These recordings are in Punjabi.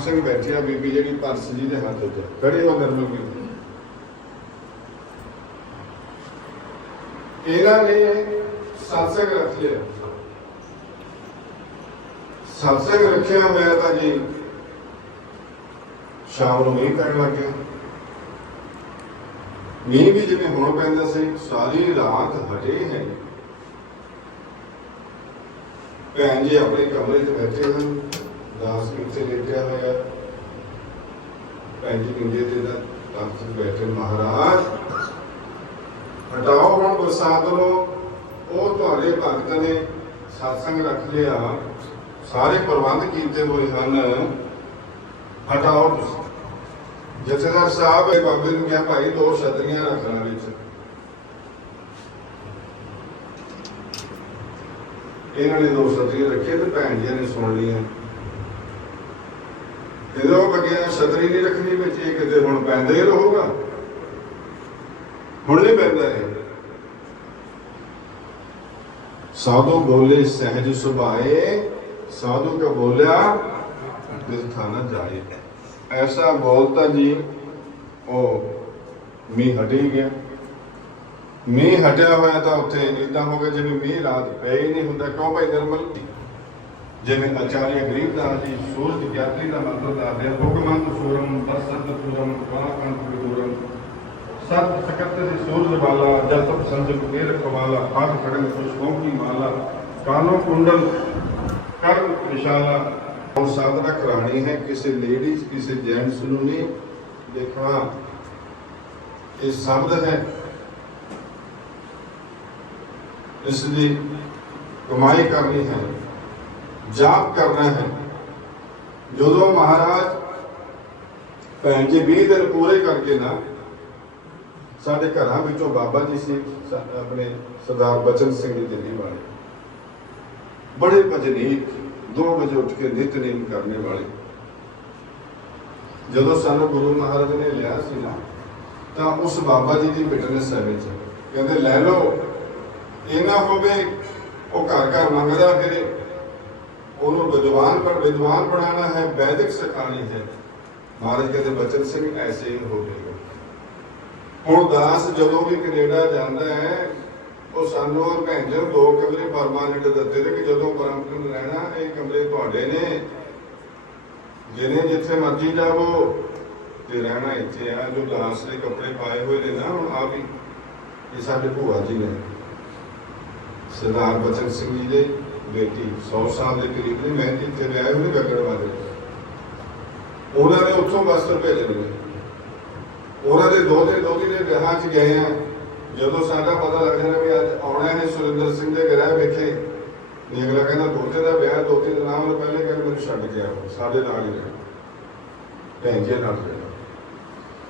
ਸਿੰਘ ਬੈਠੀ ਆ ਬੀਬੀ ਜਿਹੜੀ ਪਰਸ ਜੀ ਦੇ ਹੱਥ 'ਚ। ਖੜੇ ਹੋ ਨਿਰਮਲ ਜੀ ਇਹਨਾਂ ਨੇ ਸਤਸੰਗ ਰੱਖ ਲਿਆ ਸਤਸੰਗ ਰੱਖਿਆ ਹੋਇਆ ਤਾਂ ਜੀ ਸ਼ਾਮ ਨੂੰ ਮੀਂਹ ਪੈਣ ਲੱਗ ਗਿਆ। ਮੀਂਹ ਵੀ ਜਿਵੇਂ ਹੁਣ ਪੈਂਦਾ ਸੀ, ਸਾਰੀ ਰਾਤ ਹਟੇ ਹੈ। ਭੈਣ ਜੀ ਆਪਣੇ ਕਮਰੇ 'ਚ ਬੈਠੇ ਹਨ। ਦਾਸ ਕਿੱਥੇ ਲੇਟਿਆ ਹੋਇਆ ਭੈਣ ਜੀ ਕਿੰਦੇ ਤੇ ਦਾ ਤਖਤ ਬੈਠੇ ਮਹਾਰਾਜ। ਹਟਾਓ ਹੁਣ ਬਰਸਾਤ ਨੂੰ। ਉਹ ਤੁਹਾਡੇ ਭਗਤ ਨੇ satsang ਰੱਖ ਲਿਆ। ਸਾਰੇ ਪ੍ਰਬੰਧ ਕੀਤੇ ਹੋਏ ਹਨ। ਹਟਾਓ ਤੁਸੀਂ। ਜਥੇਦਾਰ ਸਾਹਿਬ, ਇਹ ਬਾਬੇ ਨੂੰ ਕਿਹਾ, ਭਾਈ, ਦੋ ਛਤਰੀਆਂ ਰੱਖਣਾ ਵਿੱਚ। ਇਹਨਾਂ ਨੇ ਦੋ ਛਤਰੀਆਂ ਰੱਖੀਆਂ ਤੇ ਭੈਣ ਜੀ ਨੇ ਸੁਣ ਲਈਆਂ। ਜਦੋਂ ਲੱਗਿਆ ਛਤਰੀ ਨਹੀਂ ਰੱਖਣੀ ਵਿੱਚ, ਇਹ ਕਿਤੇ ਹੁਣ ਪੈਂਦਾ ਹੀ ਰਹੂਗਾ। ਹੁਣ ਨਹੀਂ ਪੈਂਦਾ ਇਹ। ਸਾਧੂ ਬੋਲੇ, ਸਹਿਜ ਸੁਭਾਏ। ਸਾਧੂ ਕਾ ਬੋਲਿਆ? ਦਿਲ ਥਾਨਾ ਜਾਏ। ਐਸਾ ਬੋਲਤਾ ਜੀ, ਉਹ ਮੀਂਹ ਹਟ ਗਿਆ। ਮੀਂਹ ਹਟਿਆ ਹੋਇਆ ਤਾਂ ਉੱਥੇ ਇਦਾਂ ਹੋ ਗਿਆ ਜਿਵੇਂ ਮੀਂਹ ਰਾਤ ਪੈ ਹੀ ਨਹੀਂ ਹੁੰਦਾ। ਕਿਉਂ ਭਾਈ ਨਿਰਮਲ? ਜਿਵੇਂ ਆਚਾਰੀਆ ਗਰੀਬਦਾਸ ਜੀ, ਸੋਚ ਗਿਆਤਰੀ ਦਾ ਮਤਲਬ ਦੱਸਦੇ ਆ ਹੁਕਮੰਤ ਸੂਰਮ, ਬਰਸੰਤ ਸੂਰਮ ਵਾਹਕੰਤ ਸੂਰਮ, ਸਤ ਸਕਤ ਦੇ ਸੂਰਜ ਵਾਲਾ ਜਲ ਤਪ ਸੰਜਕ ਕੇ ਰਖਵਾਲਾ ਪਾਠ ਖੜਨ ਖੁਸ਼ਕੋਂ ਕੀ ਮਾਲਾ ਕਾਨੋ ਕੁੰਡਲ, ਕਰਮ ਵਿਸ਼ਾਲਾ। ਔਰ ਸਾਧਨਾ ਕਰਾਣੀ ਹੈ, ਕਿਸੇ ਲੇਡੀਜ਼ ਕਿਸੇ ਜੈਂਟਸ ਨੂੰ ਨਹੀਂ। ਦੇਖਣਾ ਇਹ ਸ਼ਬਦ ਹੈ। ਇਸ ਦੀ ਕਮਾਈ ਕਰਨੀ ਹੈ। ਜਾਪ ਕਰਨਾ ਹੈ। ਜਦੋਂ ਮਹਾਰਾਜ ਭੈਣ ਜੀ 20 ਦਿਨ ਪੂਰੇ ਕਰਕੇ ਨਾ, ਸਾਡੇ ਘਰਾਂ ਵਿੱਚੋਂ ਬਾਬਾ ਜੀ ਸੀ ਆਪਣੇ ਸਰਦਾਰ ਬਚਨ ਸਿੰਘ ਜੀ ਦਿੱਲੀ ਵਾਲੇ। ਬੜੇ ਭਜਨੀਕ 2 ਵਜੇ ਉੱਠ ਕੇ ਨਿਤਨੇਮ ਕਰਨੇ ਵਾਲੇ। ਜਦੋਂ ਸਾਨੂੰ ਗੁਰੂ ਮਹਾਰਾਜ ਨੇ ਲਿਆ ਸੀ ਨਾ, ਤਾਂ ਉਸ ਬਾਬਾ ਜੀ ਦੀ ਫਿਟਨੈਸ ਹੈ ਵਿੱਚ। ਕਹਿੰਦੇ, ਲੈ ਲਓ ਇਹ ਨਾ ਹੋਵੇ, ਉਹ ਘਰ ਘਰ ਮੰਗਦਾ ਫਿਰੇ। ਉਹਨੂੰ ਵਿਦਵਾਨ ਪਰ ਵਿਦਵਾਨ ਬਣਾਉਣਾ ਹੈ, ਵੈਦਿਕ ਸਿਖਾਣੀ ਹੈ। ਮਹਾਰਾਜ ਕਹਿੰਦੇ, ਬਚਨ ਸਿੰਘ ਐਸੇ ਹੀ ਹੋ ਗਏ ਹੁਣ ਦਾਸ ਜਦੋਂ ਵੀ ਕੈਨੇਡਾ ਜਾਂਦਾ ਹੈ, ਉਹ ਸਾਨੂੰ ਔਰ ਭੈਣ ਜੀ ਦੋ ਕਮਰੇ ਪਰਮਾਨੈਂਟ ਦਿੱਤੇ ਤੇ ਕਿ ਜਦੋਂ ਪਰਮਪੁਰ ਰਹਿਣਾ, ਇਹ ਕਮਰੇ ਤੁਹਾਡੇ ਨੇ। ਜਿਹਨੇ ਜਿੱਥੇ ਮਰਜ਼ੀ ਜਾਵੋ, ਤੇ ਰਹਿਣਾ ਇੱਥੇ ਆ। ਜੋ ਦਾਸ ਦੇ ਕੱਪੜੇ ਪਾਏ ਹੋਏ ਨੇ ਨਾ, ਹੁਣ ਆ ਵੀ। ਇਹ ਸਾਡੇ ਭੂਆ ਜੀ ਨੇ। ਸਰਦਾਰ ਬਚਨ ਸਿੰਘ ਜੀ ਦੇ। ਬੇਟੀ 100 ਸਾਲ ਦੇ ਕਰੀਬ ਨੇ ਮੈਂ ਇੱਥੇ ਵਿਆਹੇ ਹੋਏ ਗੱਗੜ ਵਾਲੇ। ਉਹਨਾਂ ਨੇ ਉੱਥੋਂ ਵਸਤਰ ਭੇਜੇ ਨੇ ਉਹਨਾਂ ਦੇ ਦੋਤੇ ਦੋਤੀ ਦੇ ਵਿਆਹਾਂ 'ਚ ਗਏ ਆ। ਜਦੋਂ ਸਾਡਾ ਪਤਾ ਲੱਗ ਰਿਹਾ ਵੀ ਅੱਜ ਆਉਣਾ ਨੇ ਸੁਰਿੰਦਰ ਸਿੰਘ ਦੇ ਘਰ ਵੇਖੇ ਨਿਗਲਾ ਕਹਿੰਦਾ ਦੋਤੇ ਦਾ ਵਿਆਹ ਦੋਤੇ ਦਾ ਨਾਮ ਪਹਿਲੇ ਕਹਿੰਦੇ ਮੈਨੂੰ ਛੱਡ ਗਿਆ ਸਾਡੇ ਨਾਲ ਹੀ ਰਹਿਣਾ ਭੈਣ ਜੀ ਨਾਲ ਰਹਿਣਾ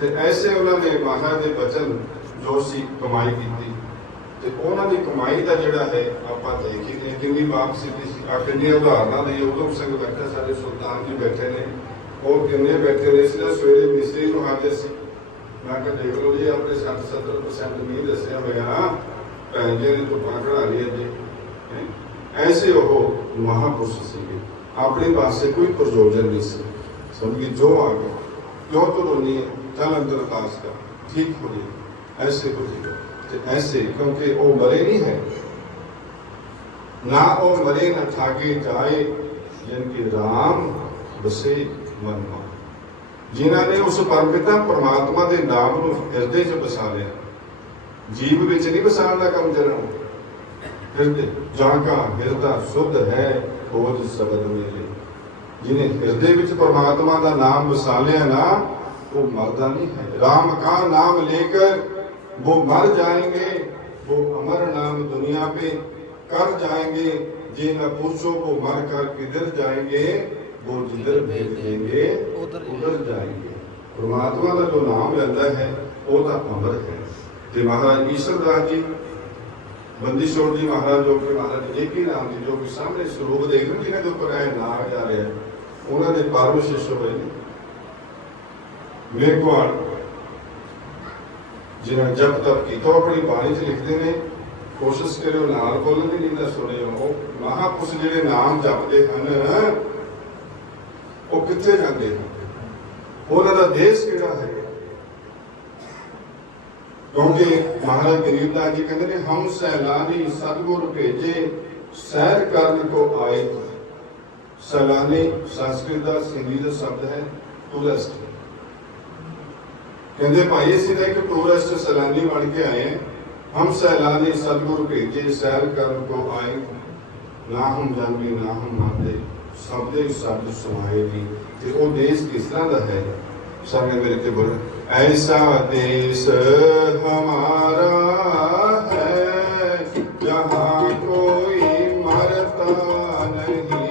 ਤੇ ਐਸੇ ਉਹਨਾਂ ਨੇ ਮਹਾਰਾਜ ਦੇ ਬਚਨ ਜੋ ਸੀ ਕਮਾਈ ਕੀਤੀ। ਤੇ ਉਹਨਾਂ ਦੀ ਕਮਾਈ ਦਾ ਜਿਹੜਾ ਹੈ, ਆਪਾਂ ਦੇਖੀ ਤੇ ਕਿੰਨੀ ਵਾਪਸੀ ਦੀ ਆ ਕਿੰਨੀਆਂ ਉਦਾਹਰਨਾਂ ਦੀ ਉਦਮ ਸਿੰਘ ਬੈਠੇ ਸਾਡੇ ਸੁਲਤਾਨ ਜੀ ਬੈਠੇ ਨੇ, ਉਹ ਕਿੰਨੇ ਬੈਠੇ ਨੇ ਸੀ ਤਾਂ ਸਵੇਰੇ ਮਿਸਤਰੀ ਨੂੰ ਹਾਜ਼ਰ ਸੀ। ਮੈਂ ਕਿਹਾ, ਦੇਖ ਲਓ ਜੀ, ਆਪਣੇ 60 70% ਮੀਂਹ ਦੱਸਿਆ ਹੋਇਆ, ਭੈਣ ਜੀ ਨੇ ਧੁੱਪਾਂ ਕਢਾ ਲਈ ਜੀ ਐਸੇ ਉਹ ਮਹਾਪੁਰਸ਼ ਸੀਗੇ। ਆਪਣੇ ਪਾਸੇ ਕੋਈ ਪ੍ਰਯੋਜਨ ਨਹੀਂ ਸੀ। ਸਮਝੀ, ਜੋ ਆ ਗਿਆ, ਕਿਉਂ ਤੋਂ ਰੋਣੀ ਹੈ? ਚੱਲ ਅੰਦਰ ਅਰਦਾਸ ਕਰ। ਠੀਕ ਹੋ ਜੀ। ਐਸੇ ਹੋ ਜਾਏ ਤੇ ਐਸੇ, ਕਿਉਂਕਿ ਉਹ ਮਰੇ ਨਹੀਂ ਹੈ। ਨਾ ਉਹ ਮਰੇ, ਨਾ ਥਾਗੇ ਜਾਏ ਜਿਨ ਕੀ ਰਾਮ ਬਸੇ ਮਨ ਮਾ ਜਿਨ੍ਹਾਂ ਨੇ ਉਸ ਪਰਮਪਿਤਾ ਪਰਮਾਤਮਾ ਦੇ ਨਾਮ ਨੂੰ ਹਿਰਦੇ 'ਚ ਬਸਾ ਲਿਆ। ਜੀਵ ਵਿੱਚ ਨਹੀਂ ਬਸਾਣ ਦਾ ਕੰਮ ਕਰਨਾ ਹਿਰਦੇ ਜਾਂ ਕਾ ਹਿਰਦਾ ਸੁਧ ਹੈ ਹੋਜ ਸਬਦ ਮੇਰੇ ਜਿਨੇ ਹਿਰਦੇ ਵਿੱਚ ਪਰਮਾਤਮਾ ਦਾ ਨਾਮ ਵਸਾ ਲਿਆ ਨਾ, ਉਹ ਮਰਦਾ ਨਹੀਂ ਹੈ। ਰਾਮ ਕਾ ਨਾਮ ਲੈ ਕੇ वो मर जाएंगे वो अमर नाम दुनिया पे कर जाएंगे जे न पूछो वो मर कर किधर जाएंगे वो जिधर भेज देंगे उधर उधर जाएंगे परमात्मा का जो नाम लेता है वो तो अमर है ਤੇ ਮਹਾਰਾਜ ਈਸ਼ਰ ਦਾਸ ਜੀ ਬੰਦੀ ਛੋੜ ਜੀ ਮਹਾਰਾਜ ਜੋ ਕਿ ਮਹਾਰਾਜ ਇੱਕ ਹੀ ਨਾਮ ਜੀ ਜੋ ਕਿ ਸਾਹਮਣੇ ਸਰੂਪ ਦੇਖ ਰਹੇ ਜਿਹਨਾਂ ਦੇ ਉੱਪਰ ਇਹ ਨਾਮ ਜਾ ਰਿਹਾ ਉਹਨਾਂ ਦੇ ਪਰਮ ਸ਼ਿਸ਼ ਹੋਏ ਨੇ ਮੇਘਵਾਲ ਜਿਨ੍ਹਾਂ ਨੇ ਜਪ ਤਪ ਕੀਤਾ ਉਹ ਆਪਣੀ ਬਾਣੀ 'ਚ ਲਿਖਦੇ ਨੇ, ਕੋਸ਼ਿਸ਼ ਕਰਿਓ ਨਾਲ ਬੋਲਣ ਦੀ ਨਹੀਂ ਸੁਣਿਓ। ਉਹ ਮਹਾਪੁਰਸ਼ ਜਿਹੜੇ ਨਾਮ ਜਪਦੇ ਹਨ, ਉਹ ਕਿੱਥੇ ਜਾਂਦੇ ਹਨ? ਉਹਨਾਂ ਦਾ ਦੇਸ਼ ਕਿਹੜਾ ਹੈ? ਕਿਉਂਕਿ ਮਹਾਰਾਜ ਗਰੀਬਦਾਸ ਜੀ ਕਹਿੰਦੇ ਨੇ, ਹਮ ਸੈਲਾਨੀ ਸਤਿਗੁਰ ਭੇਜੇ, ਸੈਰ ਕਰਨ ਕੋ ਆਏ ਸੈਲਾਨੀ ਸੰਸਕ੍ਰਿਤ ਦਾ ਸਿੰਧੀ ਦਾ ਸ਼ਬਦ ਹੈ ਟੂਰਿਸਟ ਕਹਿੰਦੇ ਭਾਈ, ਅਸੀਂ ਤਾਂ ਇੱਕ ਟੂਰਿਸਟ ਸੈਲਾਨੀ ਬਣ ਕੇ ਆਏ ਹਾਂ। ਹਮ ਸੈਲਾਨੀ ਸਤਿਗੁਰ ਭੇਜੇ, ਸੈਰ ਕਰਨ ਕੋ ਆਏ। ਨਾ ਹਮ ਜਾਣਦੇ ਨਾ ਹਮ ਮੰਨਦੇ। ਸਭ ਦੇ ਸ਼ਬਦ ਸੁਣਾਏ ਜੀ ਤੇ ਉਹ ਦੇਸ਼ ਕਿਸ ਤਰ੍ਹਾਂ ਦਾ ਹੈ? ਸਾਰੇ ਮੇਰੇ ਕੇ ਬੋਲ ਐਸਾ ਦੇਸ਼ ਹਮਾਰਾ ਹੈ, ਜਹਾਂ ਕੋਈ ਮਰਤਾ ਨਹੀਂ।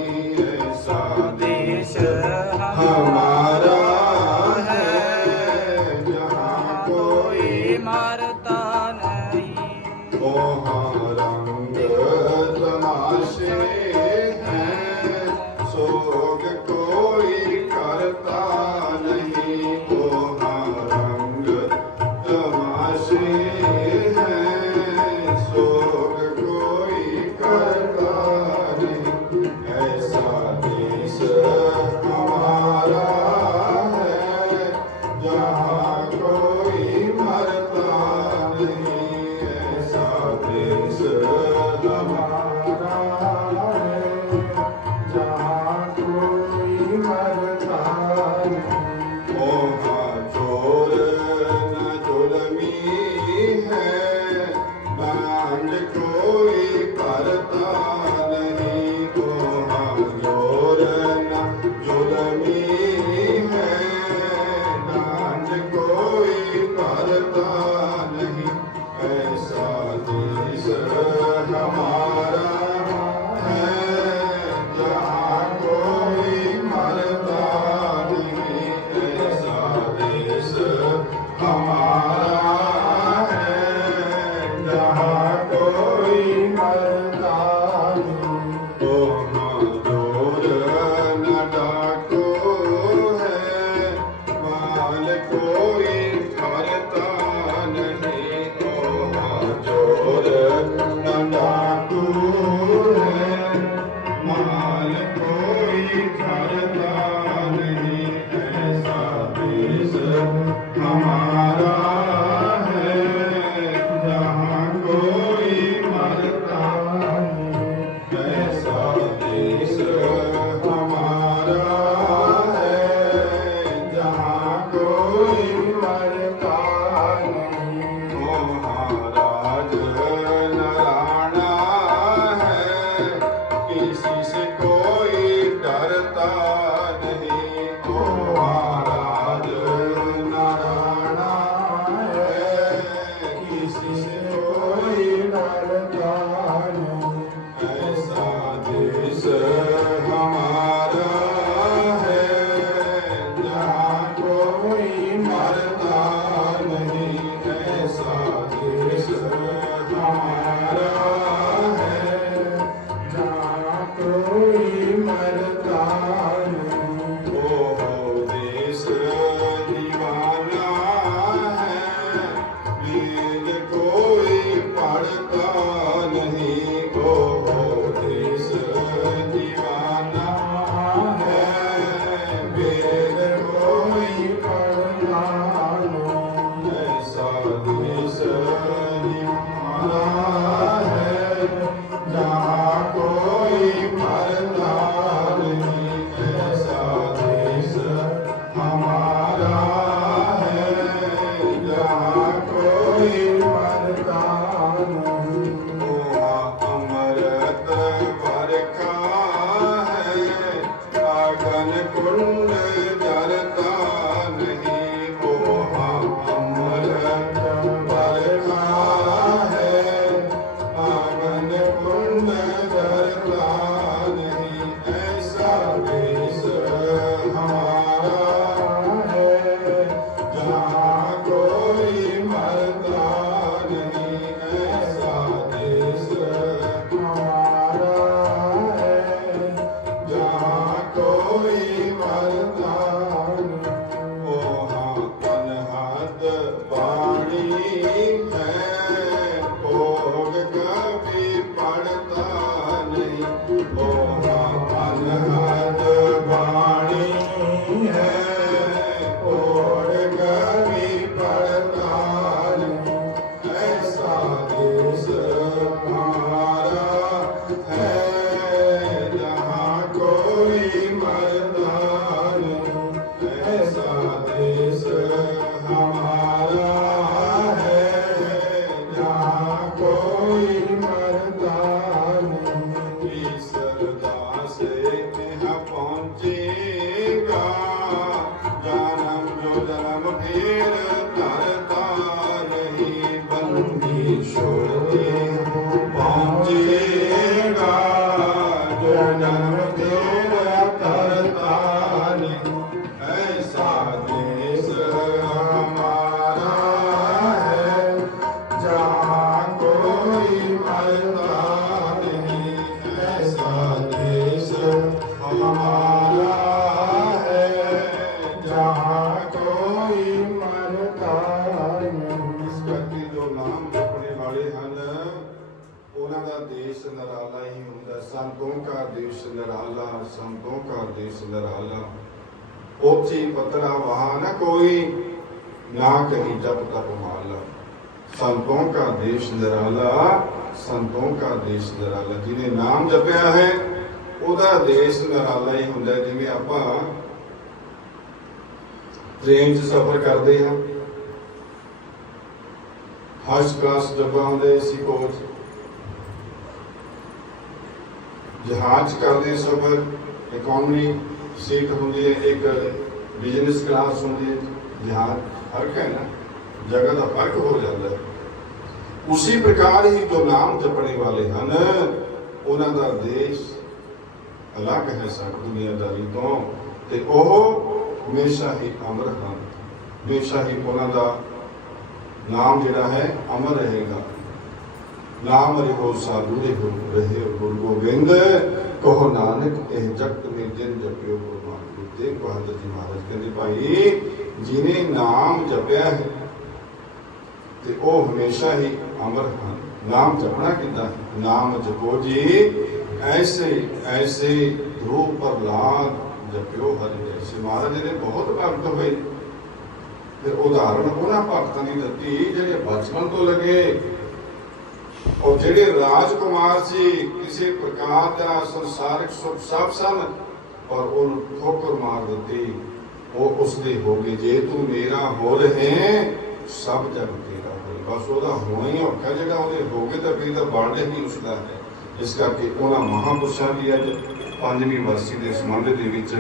ਹਾਲ ਕੋਈ ਘਰ ਕਾ ਦੇਸ਼ ਨਰਾਲਾ ਸੰਤੋਂ ਕਾ ਦੇਸ਼ ਨਰਾਲਾ ਉੱਚੀ ਪਤਰਾ ਵਹਾ ਨਾ ਕੋਈ, ਨਾ ਕਹੀਂ ਜਪ ਤਪ ਮਾਲਾ। ਸੰਤੋਂ ਕਾ ਦੇਸ਼ ਨਰਾਲਾ ਸੰਤੋਂ ਕਾ ਜਿਹਨੇ ਨਾਮ ਜਪਿਆ ਹੈ, ਉਹਦਾ ਦੇਸ਼ ਨਰਾਲਾ ਹੀ ਹੁੰਦਾ ਹੈ। ਜਿਵੇਂ ਆਪਾਂ ਟ੍ਰੇਨ 'ਚ ਸਫ਼ਰ ਕਰਦੇ ਹਾਂ। ਫਸਟ ਕਲਾਸ ਡੱਬਾ ਹੁੰਦਾ ਸੀ ਕੋਚ ਜਹਾਜ਼ ਕਰਦੇ ਸਫ਼ਰ ਇਕਨੋਮੀ ਸੀਟ ਹੁੰਦੀ ਹੈ, ਇੱਕ ਬਿਜ਼ਨਸ ਕਲਾਸ ਹੁੰਦੀ ਹੈ, ਜਹਾਜ਼ ਫ਼ਰਕ ਹੈ ਨਾ, ਜਗ੍ਹਾ ਦਾ ਫ਼ਰਕ ਹੋ ਜਾਂਦਾ ਹੈ। ਉਸੇ ਪ੍ਰਕਾਰ ਹੀ ਜੋ ਨਾਮ ਜਪਣੇ ਵਾਲੇ ਹਨ, ਉਹਨਾਂ ਦਾ ਦੇਸ਼ ਅਲੱਗ ਹੈ ਸਭ ਦੁਨੀਆਦਾਰੀ ਤੋਂ, ਤੇ ਉਹ ਹਮੇਸ਼ਾ ਹੀ ਅਮਰ ਹਨ। ਹਮੇਸ਼ਾ ਹੀ ਉਹਨਾਂ ਦਾ ਨਾਮ ਜਿਹੜਾ ਹੈ, ਅਮਰ ਰਹੇਗਾ। ਨਾਮ ਰਿਹੋ ਸਾਧੂ ਰਿਹੋ, ਰਹੇ ਗੁਰੂ ਗੋਬਿੰਦ। ਕਹੋ ਨਾਨਕ, ਇਹ ਜਗਤ ਮੇ ਜਿਨ ਜਪਿਓ ਗੁਰਮਾਨ ਗੁਰੂ ਤੇਗ ਬਹਾਦਰ ਜੀ ਮਹਾਰਾਜ ਕਹਿੰਦੇ, ਭਾਈ ਜਿਨੇ ਨਾਮ ਜਪਿਆ ਹੈ, ਤੇ ਉਹ ਹਮੇਸ਼ਾ ਹੀ ਅਮਰ ਹਨ। ਨਾਮ ਜਪਣਾ ਕਿੱਦਾਂ ਨਾਮ ਜਪੋ ਜੀ, ਐਸੇ ਐਸੇ ਧਰੂ ਪ੍ਰਲਾਦ ਜਪਿਓ ਹਰਿ ਐਸੇ ਮਹਾਰਾਜ ਜੀ ਦੇ ਬਹੁਤ ਭਗਤ ਹੋਏ। ਤੇ ਉਦਾਹਰਣ ਉਹਨਾਂ ਭਗਤਾਂ ਦੀ ਦਿੱਤੀ, ਜਿਹੜੇ ਬਚਪਨ ਤੋਂ ਲੱਗੇ ਔਰ ਜਿਹੜੇ ਰਾਜਕੁਮਾਰ ਸੀ ਕਿਸੇ ਪ੍ਰਕਾਰ ਦਾ ਸੰਸਾਰਿਕ ਸੁਖ ਸਭ ਸਨ, ਔਰ ਉਹਨੂੰ ਠੋਕਰ ਮਾਰ ਦਿੱਤੀ, ਉਹ ਉਸਦੇ ਹੋ ਗਏ, ਜੇ ਤੂੰ ਮੇਰਾ ਹੋ ਰਹੇ ਸਭ ਜਗ ਤੇਰਾ ਹੋਏ ਬਸ ਉਹਦਾ ਹੋਣਾ ਹੀ ਔਖਾ, ਜਿਹੜਾ ਉਹਦੇ ਹੋ ਗਏ ਤਾਂ ਫਿਰ ਤਾਂ ਬਣਦੇ ਹੀ ਉਸਦਾ ਹੈ। ਇਸ ਕਰਕੇ ਉਹਨਾਂ ਮਹਾਪੁਰਸ਼ਾਂ ਦੀ ਅੱਜ ਪੰਜਵੀਂ ਵਰਸੀ ਦੇ ਸੰਬੰਧ ਦੇ ਵਿੱਚ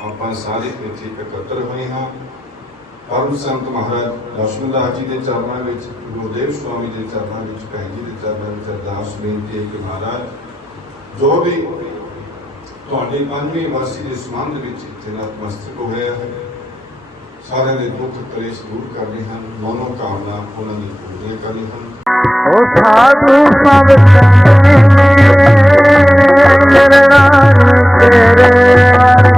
ਆਪਾਂ ਸਾਰੇ ਇੱਥੇ ਇਕੱਤਰ ਹੋਏ ਹਾਂ। ਪਰਮ ਸੰਤ ਮਹਾਰਾਜ ਲక్ష్ਮਣ ਜੀ ਦੇ ਚਰਨਾਂ ਵਿੱਚ, ਗੁਰਦੇਵ ਸਵਾਮੀ ਦੇ ਚਰਨਾਂ ਵਿੱਚ, ਭੈਣ ਜੀ ਦੇ ਚਰਨਾਂ ਵਿੱਚ, ਅਰਦਾਸ ਬੇਨਤੀ ਹੈ ਕਿ ਮਹਾਰਾਜ, ਜੋ ਵੀ ਤੁਹਾਡੇ ਪੰਜਵੀਂ ਵਰਸੀ ਦੇ ਸੰਬੰਧ ਵਿੱਚ ਇੱਥੇ ਨਤਮਸਤਕ ਹੋਇਆ ਹੈ, ਸਾਰਿਆਂ ਦੇ ਦੁੱਖ ਕਲੇਸ਼ ਦੂਰ ਕਰਨੇ ਹਨ, ਮਨੋ ਕਾਮਨਾ ਉਹਨਾਂ ਦੀ ਪੂਰੀਆਂ ਕਰਨੀ ਹਨ। ਉਹ ਸਾਧੂ ਸਭ ਚੰਗੇ ਮੇਰੇ ਨਾਨਕ ਤੇਰੇ